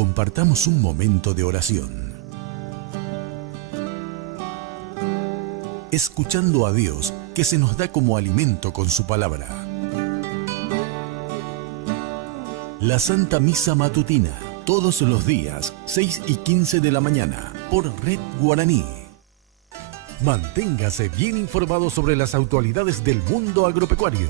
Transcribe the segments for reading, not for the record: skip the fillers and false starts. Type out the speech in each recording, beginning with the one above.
compartamos un momento de oración. Escuchando a Dios, que se nos da como alimento con su palabra. La Santa Misa Matutina, todos los días, 6:15 de la mañana, por Red Guaraní. Manténgase bien informado sobre las actualidades del mundo agropecuario.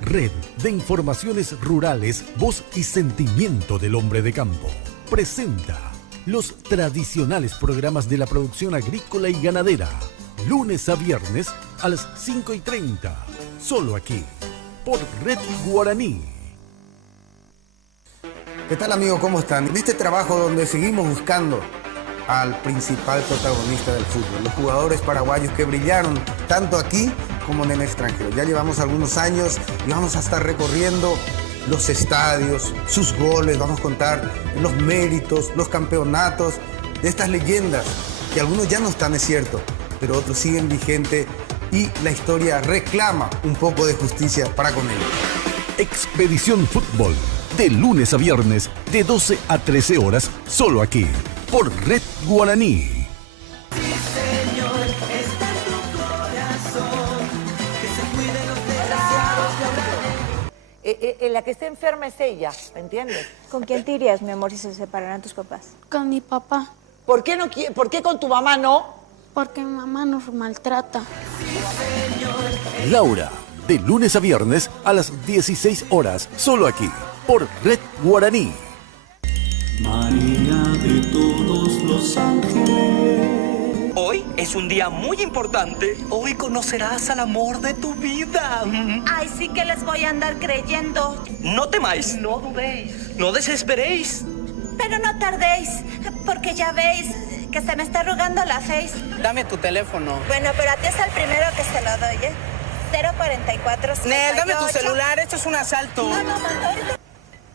Red de Informaciones Rurales, voz y sentimiento del hombre de campo. Presenta los tradicionales programas de la producción agrícola y ganadera. Lunes a viernes a las 5:30. Solo aquí, por Red Guaraní. ¿Qué tal, amigos? ¿Cómo están? En este trabajo donde seguimos buscando al principal protagonista del fútbol, los jugadores paraguayos que brillaron tanto aquí como en el extranjero. Ya llevamos algunos años y vamos a estar recorriendo los estadios, sus goles, vamos a contar los méritos, los campeonatos de estas leyendas, que algunos ya no están, es cierto, pero otros siguen vigentes y la historia reclama un poco de justicia para con ellos. Expedición Fútbol, de lunes a viernes, de 12 a 13 horas, solo aquí, por Red Guaraní. La que está enferma es ella, ¿entiendes? ¿Con quién te irías, mi amor, si se separaran tus papás? Con mi papá. ¿Por qué con tu mamá no? Porque mi mamá nos maltrata. Laura, de lunes a viernes a las 16 horas, solo aquí, por Red Guaraní. María de todos los ángeles. Hoy es un día muy importante. Hoy conocerás al amor de tu vida. Ay, sí que les voy a andar creyendo. No temáis, no dudéis, no desesperéis. Pero no tardéis, porque ya veis que se me está arrugando la face. Dame tu teléfono. Bueno, pero a ti es el primero que se lo doy, ¿eh? 044 Nel, dame tu celular, esto es un asalto. No,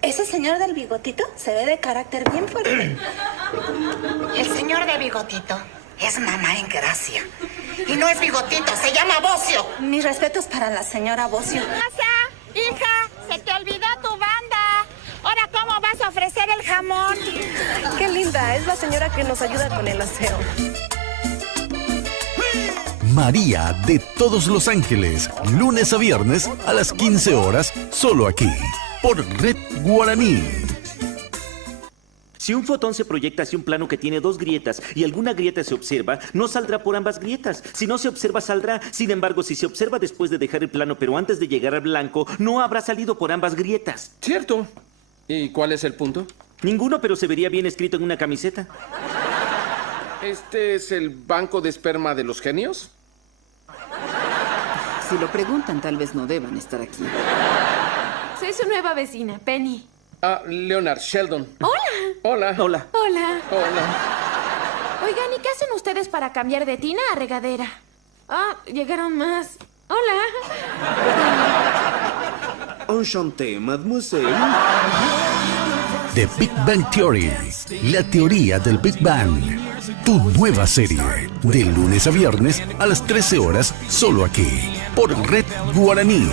ese señor del bigotito se ve de carácter bien fuerte. El señor de bigotito es mamá en gracia. Y no es bigotito, se llama Bocio. Mis respetos para la señora Bocio. Hija, se te olvidó tu banda. Ahora, ¿cómo vas a ofrecer el jamón? Qué linda, es la señora que nos ayuda con el aseo. María de todos los ángeles, lunes a viernes a las 15 horas, solo aquí, por Red Guaraní. Si un fotón se proyecta hacia un plano que tiene dos grietas y alguna grieta se observa, no saldrá por ambas grietas. Si no se observa, saldrá. Sin embargo, si se observa después de dejar el plano pero antes de llegar al blanco, no habrá salido por ambas grietas. Cierto. ¿Y cuál es el punto? Ninguno, pero se vería bien escrito en una camiseta. ¿Este es el banco de esperma de los genios? Si lo preguntan, tal vez no deban estar aquí. Soy su nueva vecina, Penny. Ah, Leonard Sheldon. Hola. Hola. Hola. Hola. Hola. Oigan, ¿y qué hacen ustedes para cambiar de tina a regadera? Ah, llegaron más. Hola. Enchanté, mademoiselle. The Big Bang Theory, la teoría del Big Bang. Tu nueva serie, de lunes a viernes a las 13 horas, solo aquí, por Red Guaraní.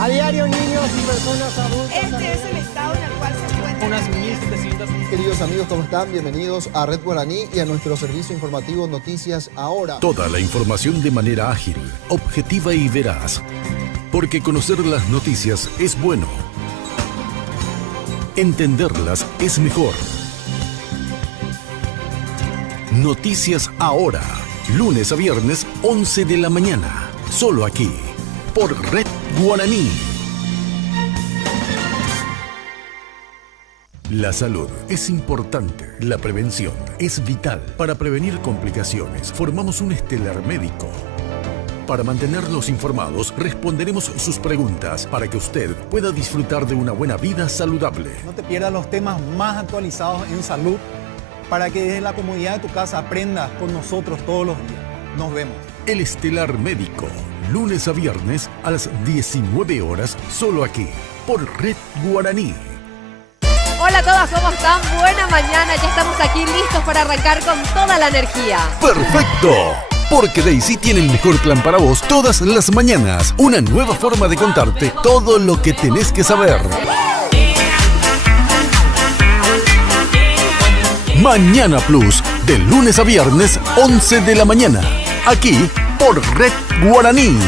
A diario, niños y personas adultas. Este es el estado en el cual se encuentra. Unas 1.700. Queridos amigos, ¿cómo están? Bienvenidos a Red Guaraní y a nuestro servicio informativo Noticias Ahora. Toda la información de manera ágil, objetiva y veraz. Porque conocer las noticias es bueno. Entenderlas es mejor. Noticias Ahora, lunes a viernes, 11 de la mañana. Solo aquí, por Red Guaraní. La salud es importante. La prevención es vital. Para prevenir complicaciones, formamos un estelar médico. Para mantenerlos informados, responderemos sus preguntas para que usted pueda disfrutar de una buena vida saludable. No te pierdas los temas más actualizados en salud para que desde la comodidad de tu casa aprendas con nosotros todos los días. Nos vemos. El Estelar Médico, lunes a viernes a las 19 horas, solo aquí, por Red Guaraní. Hola a todas, ¿cómo están? Buena mañana, ya estamos aquí listos para arrancar con toda la energía. ¡Perfecto! Porque Daisy tiene el mejor plan para vos todas las mañanas. Una nueva forma de contarte todo lo que tenés que saber. Mañana Plus, de lunes a viernes, 11 de la mañana. Aquí por Red Guaraní.